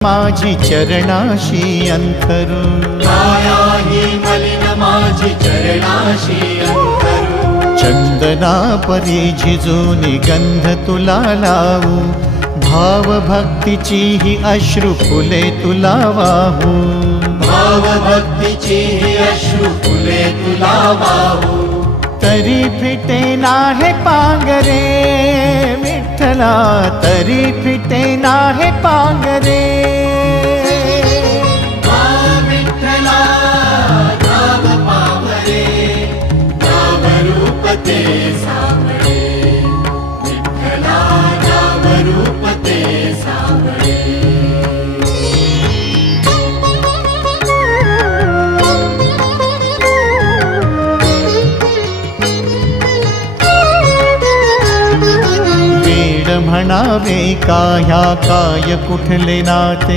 माझी चरणाशी अंतरू, काया ही मलिन माझी चरणाशी अंतरू। चंदना परी झिजूनी गंध तुला लावू, भाव भक्तीची ही अश्रु फुले तुला वाहू, भाव भक्तीची ही अश्रु फुले तुला वाहू। तरी फिटे नाहे पांगरे विठ्ठला, तरी फिटे नाहे पांगरे। विठ्ठला नाम पावरे, नाम रूप ते सावळे। विठ्ठला नाम रूप ते सावळे। म्हणावे का ह्या काय कुठले नाते,